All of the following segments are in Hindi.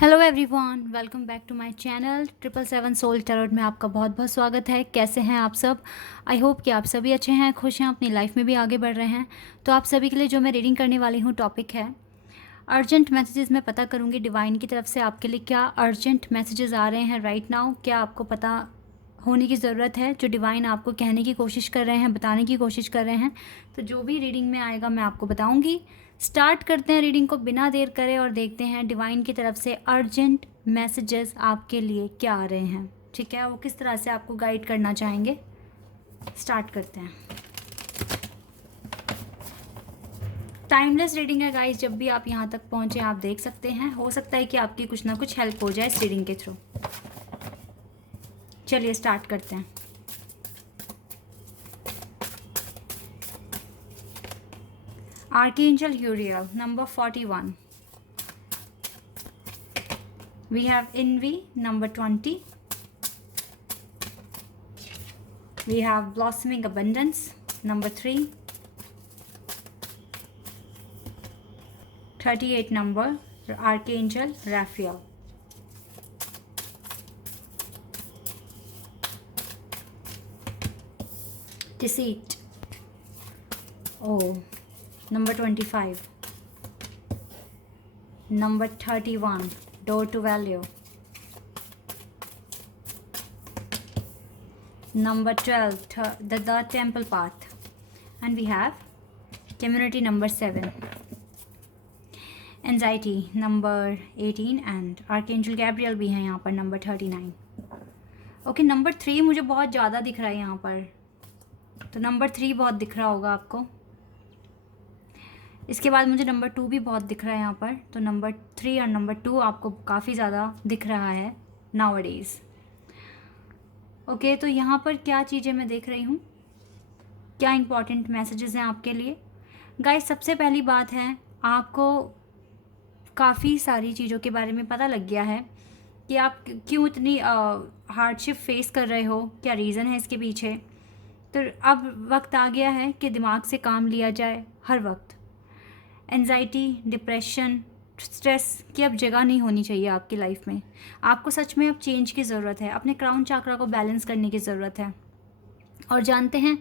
Hello everyone, welcome back to my channel 777 soul tarot में आपका बहुत बहुत स्वागत है। कैसे हैं आप सब? आई होप कि आप सभी अच्छे हैं, खुश हैं, अपनी लाइफ में भी आगे बढ़ रहे हैं। तो आप सभी के लिए जो मैं रीडिंग करने वाली हूँ टॉपिक है अर्जेंट मैसेजेस। मैं पता करूँगी डिवाइन की तरफ से आपके लिए क्या अर्जेंट मैसेजेस आ रहे हैं राइट नाउ। क्या आपको पता होने की ज़रूरत है जो डिवाइन आपको कहने की कोशिश कर रहे हैं, बताने की कोशिश कर रहे हैं। तो जो भी रीडिंग में आएगा मैं आपको बताऊंगी। स्टार्ट करते हैं रीडिंग को बिना देर करे और देखते हैं डिवाइन की तरफ से अर्जेंट मैसेजेस आपके लिए क्या आ रहे हैं। ठीक है, वो किस तरह से आपको गाइड करना चाहेंगे। स्टार्ट करते हैं। टाइमलेस रीडिंग है गाइस, जब भी आप यहाँ तक पहुँचे आप देख सकते हैं। हो सकता है कि आपकी कुछ ना कुछ हेल्प हो जाए इस रीडिंग के थ्रू। चलिए स्टार्ट करते हैं। Archangel Uriel, number 41. We have Envy, number 20. We have Blossoming Abundance, number 3. 38 number, Archangel Raphael. Deceit. Oh. Number 25. Number 31. Door to Value. Number 12. The Temple Path. And we have Community number 7. Anxiety number 18 and Archangel Gabriel भी है यहाँ पर number 39. ओके, नंबर 3 मुझे बहुत ज़्यादा दिख रहा है यहाँ पर, तो नंबर 3 बहुत दिख रहा होगा आपको। इसके बाद मुझे नंबर 2 भी बहुत दिख रहा है यहाँ पर, तो नंबर 3 और नंबर 2 आपको काफ़ी ज़्यादा दिख रहा है नाउअडेज। ओके, तो यहाँ पर क्या चीज़ें मैं देख रही हूँ, क्या इंपॉर्टेंट मैसेजेस हैं आपके लिए गाइस। सबसे पहली बात है, आपको काफ़ी सारी चीज़ों के बारे में पता लग गया है कि आप क्यों इतनी हार्डशिप फेस कर रहे हो, क्या रीज़न है इसके पीछे। तो अब वक्त आ गया है कि दिमाग से काम लिया जाए हर वक्त। एंजाइटी, डिप्रेशन, स्ट्रेस की अब जगह नहीं होनी चाहिए आपकी लाइफ में। आपको सच में अब चेंज की ज़रूरत है, अपने क्राउन चाकरा को बैलेंस करने की ज़रूरत है। और जानते हैं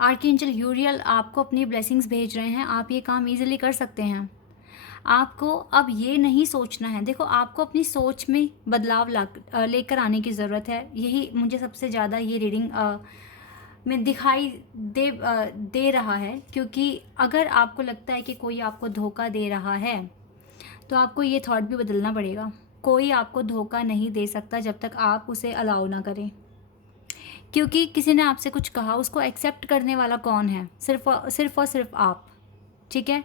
आर्कएंजल यूरियल आपको अपनी ब्लेसिंग्स भेज रहे हैं, आप ये काम इजीली कर सकते हैं। आपको अब ये नहीं सोचना है, देखो आपको अपनी सोच में बदलाव लेकर आने की ज़रूरत है। यही मुझे सबसे ज़्यादा ये रीडिंग में दिखाई दे रहा है, क्योंकि अगर आपको लगता है कि कोई आपको धोखा दे रहा है तो आपको ये थॉट भी बदलना पड़ेगा। कोई आपको धोखा नहीं दे सकता जब तक आप उसे अलाउ ना करें, क्योंकि किसी ने आपसे कुछ कहा, उसको एक्सेप्ट करने वाला कौन है? सिर्फ और सिर्फ आप। ठीक है,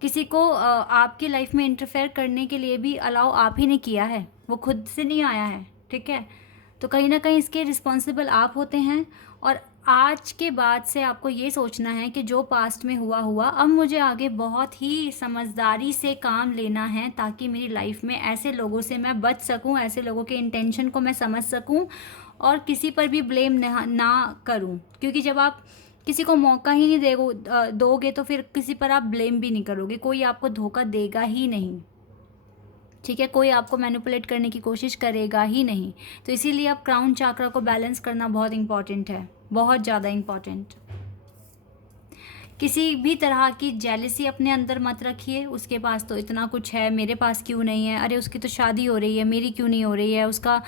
किसी को आपकी लाइफ में इंटरफेयर करने के लिए भी अलाउ आप ही ने किया है, वो खुद से नहीं आया है। ठीक है, तो कहीं ना कहीं इसके रिस्पॉन्सिबल आप होते हैं। और आज के बाद से आपको ये सोचना है कि जो पास्ट में हुआ, अब मुझे आगे बहुत ही समझदारी से काम लेना है, ताकि मेरी लाइफ में ऐसे लोगों से मैं बच सकूं, ऐसे लोगों के इंटेंशन को मैं समझ सकूं और किसी पर भी ब्लेम ना करूं। क्योंकि जब आप किसी को मौका ही नहीं दोगे तो फिर किसी पर आप ब्लेम भी नहीं करोगे, कोई आपको धोखा देगा ही नहीं। ठीक है, कोई आपको मैनिपुलेट करने की कोशिश करेगा ही नहीं। तो इसीलिए अब क्राउन चाकरा को बैलेंस करना बहुत इंपॉर्टेंट है, बहुत ज़्यादा इंपॉर्टेंट। किसी भी तरह की जेलिसी अपने अंदर मत रखिए। उसके पास तो इतना कुछ है, मेरे पास क्यों नहीं है, अरे उसकी तो शादी हो रही है, मेरी क्यों नहीं हो रही है, उसका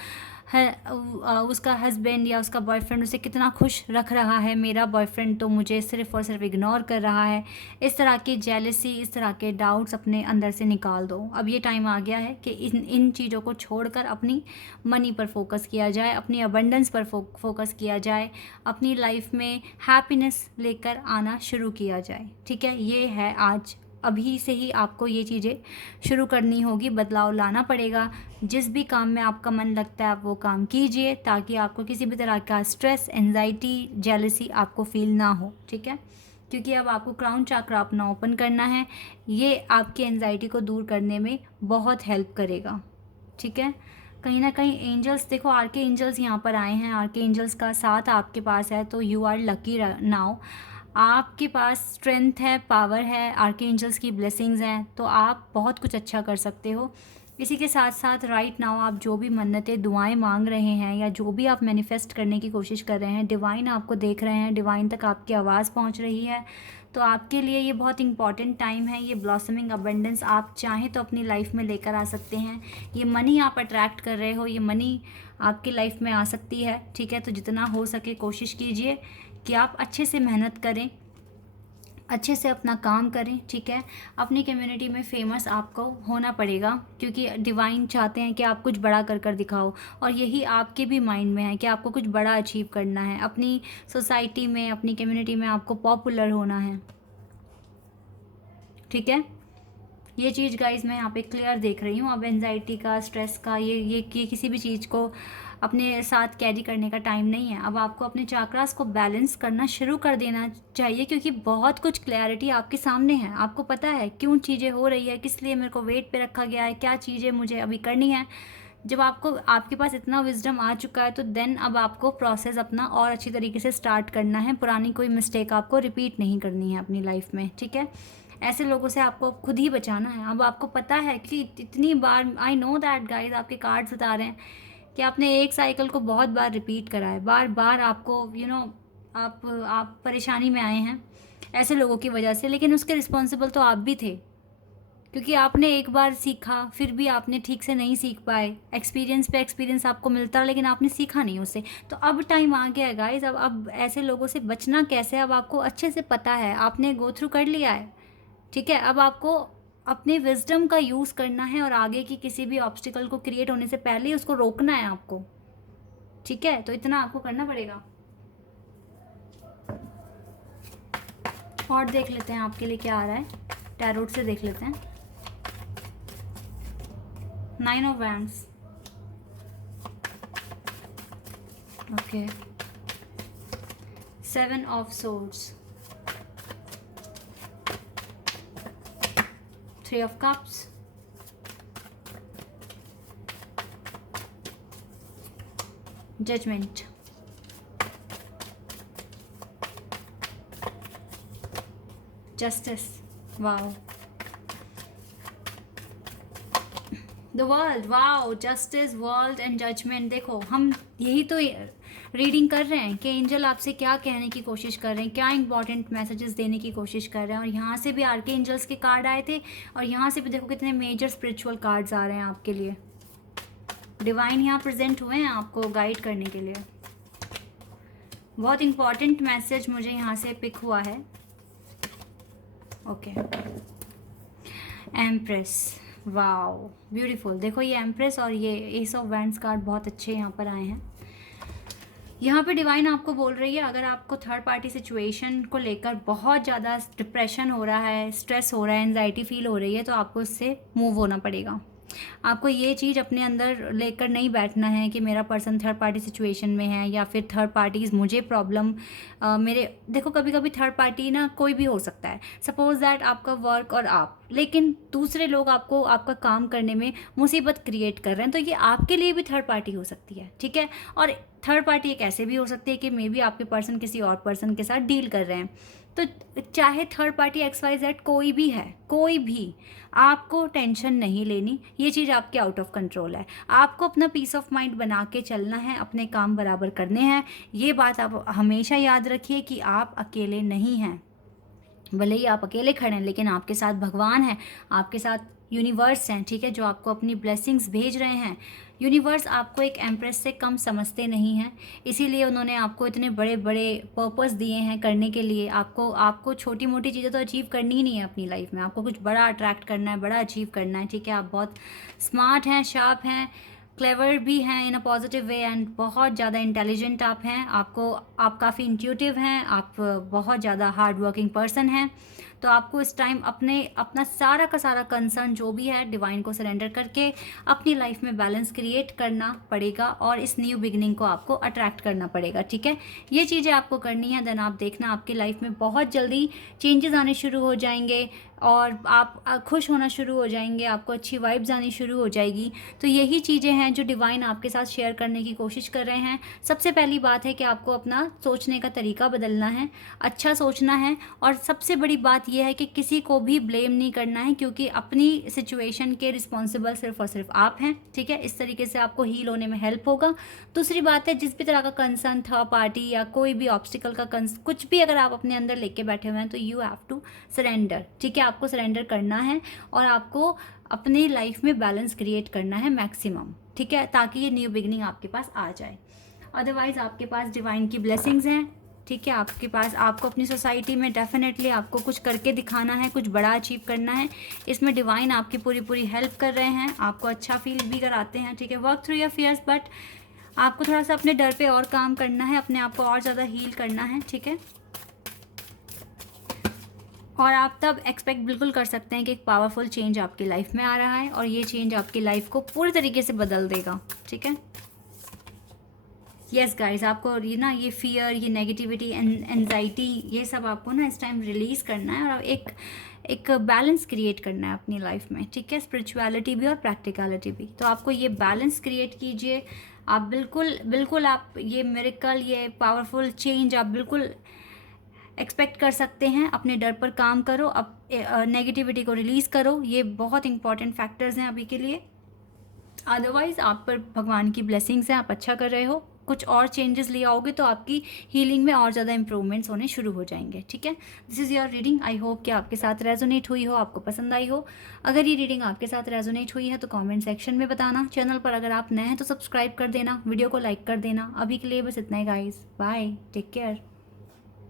हस्बैंड या उसका बॉयफ्रेंड उसे कितना खुश रख रहा है, मेरा बॉयफ्रेंड तो मुझे सिर्फ़ और सिर्फ इग्नोर कर रहा है। इस तरह की जेलसी, इस तरह के डाउट्स अपने अंदर से निकाल दो। अब ये टाइम आ गया है कि इन चीज़ों को छोड़कर अपनी मनी पर फोकस किया जाए, अपनी अबंडेंस पर फोकस किया जाए, अपनी लाइफ में हैप्पीनेस लेकर आना शुरू किया जाए। ठीक है, ये है आज, अभी से ही आपको ये चीज़ें शुरू करनी होगी, बदलाव लाना पड़ेगा। जिस भी काम में आपका मन लगता है आप वो काम कीजिए, ताकि आपको किसी भी तरह का स्ट्रेस, एंजाइटी, जेलसी आपको फील ना हो। ठीक है, क्योंकि अब आपको क्राउन चाकरा अपना ओपन करना है, ये आपकी एंजाइटी को दूर करने में बहुत हेल्प करेगा। ठीक है, कहीं ना कहीं एंजल्स, देखो आर्के एंजल्स यहाँ पर आए हैं, आर्के एंजल्स का साथ आपके पास है, तो यू आर लकी नाउ। आपके पास स्ट्रेंथ है, पावर है, आर्के एंजल्स की ब्लेसिंग्स हैं, तो आप बहुत कुछ अच्छा कर सकते हो। इसी के साथ साथ राइट नाउ आप जो भी मन्नतें दुआएं मांग रहे हैं या जो भी आप मैनिफेस्ट करने की कोशिश कर रहे हैं, डिवाइन आपको देख रहे हैं, डिवाइन तक आपकी आवाज़ पहुंच रही है। तो आपके लिए ये बहुत इंपॉर्टेंट टाइम है। ये ब्लॉसमिंग अबंडेंस आप चाहें तो अपनी लाइफ में लेकर आ सकते हैं। ये मनी आप अट्रैक्ट कर रहे हो, ये मनी आपकी लाइफ में आ सकती है। ठीक है, तो जितना हो सके कोशिश कीजिए कि आप अच्छे से मेहनत करें, अच्छे से अपना काम करें। ठीक है, अपनी कम्युनिटी में फेमस आपको होना पड़ेगा, क्योंकि डिवाइन चाहते हैं कि आप कुछ बड़ा कर कर दिखाओ, और यही आपके भी माइंड में है कि आपको कुछ बड़ा अचीव करना है। अपनी सोसाइटी में, अपनी कम्युनिटी में आपको पॉपुलर होना है। ठीक है, ये चीज़ गाइज मैं यहाँ पे क्लियर देख रही हूँ। अब एंजाइटी का, स्ट्रेस का, ये किसी भी चीज़ को अपने साथ कैरी करने का टाइम नहीं है। अब आपको अपने चाक्रास को बैलेंस करना शुरू कर देना चाहिए, क्योंकि बहुत कुछ क्लैरिटी आपके सामने है। आपको पता है क्यों चीज़ें हो रही है, किस लिए मेरे को वेट पे रखा गया है, क्या चीज़ें मुझे अभी करनी है। जब आपके पास इतना विजडम आ चुका है, तो देन अब आपको प्रोसेस अपना और अच्छी तरीके से स्टार्ट करना है। पुरानी कोई मिस्टेक आपको रिपीट नहीं करनी है अपनी लाइफ में। ठीक है, ऐसे लोगों से आपको खुद ही बचाना है। अब आपको पता है कि इतनी बार, आई नो दैट गाइज, आपके कार्ड्स बता रहे हैं कि आपने एक साइकिल को बहुत बार रिपीट करा है, बार बार आपको आप परेशानी में आए हैं ऐसे लोगों की वजह से। लेकिन उसके रिस्पॉन्सिबल तो आप भी थे, क्योंकि आपने एक बार सीखा, फिर भी आपने ठीक से नहीं सीख पाए। एक्सपीरियंस पे एक्सपीरियंस आपको मिलता, लेकिन आपने सीखा नहीं उससे। तो अब टाइम आ गया है गाइज, अब ऐसे लोगों से बचना कैसे, अब आपको अच्छे से पता है, आपने गो थ्रू कर लिया है। ठीक है, अब आपको अपने विजडम का यूज़ करना है, और आगे की किसी भी ऑब्स्टिकल को क्रिएट होने से पहले ही उसको रोकना है आपको। ठीक है, तो इतना आपको करना पड़ेगा। और देख लेते हैं आपके लिए क्या आ रहा है, टैरोट से देख लेते हैं। 9 of wands, okay, 7 of swords, 3 of cups, judgment, justice, wow, the world, wow, justice, world and judgment। देखो, हम यही तो रीडिंग कर रहे हैं कि एंजल आपसे क्या कहने की कोशिश कर रहे हैं, क्या इंपॉर्टेंट मैसेजेस देने की कोशिश कर रहे हैं। और यहाँ से भी आर्के एंजल्स के कार्ड आए थे, और यहाँ से भी देखो कितने मेजर स्पिरिचुअल कार्ड्स आ रहे हैं आपके लिए। डिवाइन यहाँ प्रेजेंट हुए हैं आपको गाइड करने के लिए। बहुत इंपॉर्टेंट मैसेज मुझे यहाँ से पिक हुआ है। Okay, empress, wow, beautiful. देखो ये एम्प्रेस और ये एस ऑफ वैंड्स कार्ड बहुत अच्छे यहाँ पर आए हैं। यहाँ पे डिवाइन आपको बोल रही है, अगर आपको थर्ड पार्टी सिचुएशन को लेकर बहुत ज़्यादा डिप्रेशन हो रहा है, स्ट्रेस हो रहा है, एंजाइटी फील हो रही है, तो आपको इससे मूव होना पड़ेगा। आपको ये चीज़ अपने अंदर लेकर नहीं बैठना है कि मेरा पर्सन थर्ड पार्टी सिचुएशन में है, या फिर थर्ड पार्टीज मुझे प्रॉब्लम मेरे। देखो, कभी कभी थर्ड पार्टी ना कोई भी हो सकता है। सपोज दैट आपका वर्क और आप, लेकिन दूसरे लोग आपको आपका काम करने में मुसीबत क्रिएट कर रहे हैं, तो ये आपके लिए भी थर्ड पार्टी हो सकती है। ठीक है, और थर्ड पार्टी एक ऐसे भी हो सकती है कि मे बी आपके पर्सन किसी और पर्सन के साथ डील कर रहे हैं। तो चाहे थर्ड पार्टी XYZ कोई भी है, कोई भी, आपको टेंशन नहीं लेनी। ये चीज़ आपके आउट ऑफ कंट्रोल है। आपको अपना पीस ऑफ माइंड बना के चलना है, अपने काम बराबर करने हैं। ये बात आप हमेशा याद रखिए कि आप अकेले नहीं हैं। भले ही आप अकेले खड़े हैं, लेकिन आपके साथ भगवान है, आपके साथ यूनिवर्स हैं। ठीक है, जो आपको अपनी ब्लेसिंग्स भेज रहे हैं। यूनिवर्स आपको एक एम्प्रेस से कम समझते नहीं हैं, इसीलिए उन्होंने आपको इतने बड़े बड़े पर्पस दिए हैं करने के लिए। आपको छोटी मोटी चीज़ें तो अचीव करनी ही नहीं है अपनी लाइफ में, आपको कुछ बड़ा अट्रैक्ट करना है, बड़ा अचीव करना है। ठीक है, आप बहुत स्मार्ट हैं, शार्प हैं, क्लेवर भी हैं इन अ पॉजिटिव वे, एंड बहुत ज़्यादा इंटेलिजेंट आप हैं। आप काफ़ी इंट्यूटिव हैं, आप बहुत ज़्यादा हार्ड वर्किंग पर्सन हैं। तो आपको इस टाइम अपना सारा का सारा कंसर्न जो भी है डिवाइन को सरेंडर करके अपनी लाइफ में बैलेंस क्रिएट करना पड़ेगा, और इस न्यू बिगनिंग को आपको अट्रैक्ट करना पड़ेगा। ठीक है, ये चीज़ें आपको करनी है। देन आप देखना आपकी लाइफ में बहुत जल्दी चेंजेस आने शुरू हो जाएंगे, और आप खुश होना शुरू हो जाएंगे, आपको अच्छी वाइब्स आनी शुरू हो जाएगी। तो यही चीज़ें हैं जो डिवाइन आपके साथ शेयर करने की कोशिश कर रहे हैं। सबसे पहली बात है कि आपको अपना सोचने का तरीका बदलना है, अच्छा सोचना है। और सबसे बड़ी बात ये है कि किसी को भी ब्लेम नहीं करना है, क्योंकि अपनी सिचुएशन के रिस्पॉन्सिबल सिर्फ और सिर्फ आप हैं, ठीक है। इस तरीके से आपको हील होने में हेल्प होगा। दूसरी बात है, जिस भी तरह का कंसर्न था पार्टी या कोई भी ऑब्स्टिकल का कुछ भी अगर आप अपने अंदर लेके बैठे हुए हैं तो यू हैव टू सरेंडर, ठीक है। आपको सरेंडर करना है और आपको अपनी लाइफ में बैलेंस क्रिएट करना है मैक्सिमम, ठीक है, ताकि ये न्यू बिगनिंग आपके पास आ जाए। अदरवाइज आपके पास डिवाइन की ब्लेसिंग्स हैं, ठीक है। आपके पास, आपको अपनी सोसाइटी में डेफिनेटली आपको कुछ करके दिखाना है, कुछ बड़ा अचीव करना है। इसमें डिवाइन आपकी पूरी पूरी हेल्प कर रहे हैं, आपको अच्छा फील भी कराते हैं, ठीक है। Work through your fears, but आपको थोड़ा सा अपने डर पे और काम करना है, अपने आप को और ज़्यादा हील करना है, ठीक है। और आप तब एक्सपेक्ट बिल्कुल कर सकते हैं कि एक पावरफुल चेंज आपकी लाइफ में आ रहा है और ये चेंज आपकी लाइफ को पूरी तरीके से बदल देगा, ठीक है। यस गाइस, आपको ये फियर, ये नेगेटिविटी, एंजाइटी, ये सब आपको ना इस टाइम रिलीज़ करना है और एक बैलेंस क्रिएट करना है अपनी लाइफ में, ठीक है। स्पिरिचुअलिटी भी और प्रैक्टिकलिटी भी। तो आपको ये बैलेंस क्रिएट कीजिए। आप बिल्कुल आप ये मिरेकल, ये पावरफुल चेंज आप बिल्कुल एक्सपेक्ट कर सकते हैं। अपने डर पर काम करो, अब नेगेटिविटी को रिलीज़ करो। ये बहुत इंपॉर्टेंट फैक्टर्स हैं अभी के लिए। अदरवाइज़ आप पर भगवान की ब्लेसिंग्स हैं, आप अच्छा कर रहे हो। कुछ और चेंजेस ले आओगे तो आपकी हीलिंग में और ज़्यादा इंप्रूवमेंट्स होने शुरू हो जाएंगे, ठीक है। This is your reading. I hope कि आपके साथ रेजोनेट हुई हो, आपको पसंद आई हो। अगर ये रीडिंग आपके साथ रेजोनेट हुई है तो कमेंट सेक्शन में बताना। चैनल पर अगर आप नए हैं तो सब्सक्राइब कर देना, वीडियो को लाइक कर देना। अभी के लिए बस इतना ही गाइस, बाय, टेक केयर।